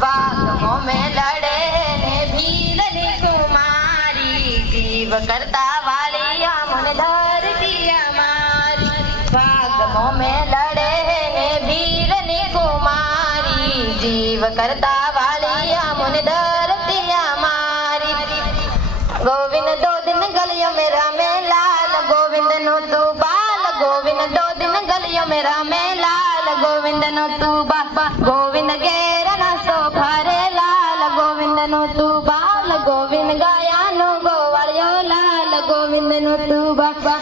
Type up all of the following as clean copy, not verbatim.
વાગમો में लड़े ने भीलनी कुमारी जीव करता वाली अमन धरती हमारी वागमो में लड़े ने भीलनी कुमारी जीव करता वाली अमन धरती हमारी गोविंद दो दिन गलियों में रामे लाल गोविंद नो तू बाल गोविंद दो दिन गलियों में रामे लाल गोविंद नो तू बाबा गोविंद गेरा ना सो फारे लाल गोविंद नो तू बाल गोविंद गाया नो गोवालियो लाल गोविंद नो तू बाबा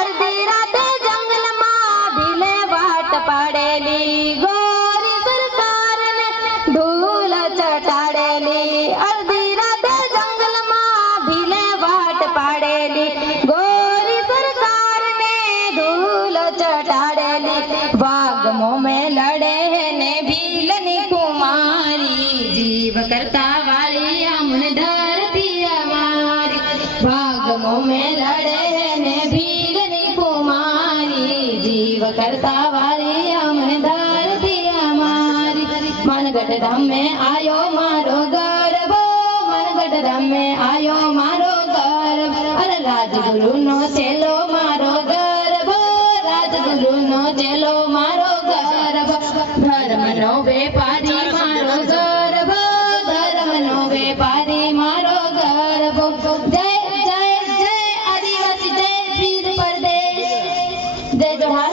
अर्धी राते जंगल मां भीले वाट पाड़ेली गोरी सरकार ने धूल चटाड़ेली अर्धी राते जंगल मां भीले वाट पाड़ेली गोरी सरकार ने धूल चटाड़ेली वागमो में लड़े ने भीलनी कुमारी जीव करता वाली अमन धरती हमारी वागमो में लड़े ने भीलनी कुमारी जीव करता वाली अमन धरती हमारी मनगढ़ धाम में आयो मारो गर्भ मनगढ़ धाम में आयो मारो गर्भ अरे राजगुरु नो चेलो मारो गर्भ राजगुरु नो चेलो मारो गर्भ धर्म नो व्यापारी मारो गर्भ धर्म नो व्यापारी मारो गर्भ जय जय जय आदिवासी जय वीर प्रदेश जय जोहार।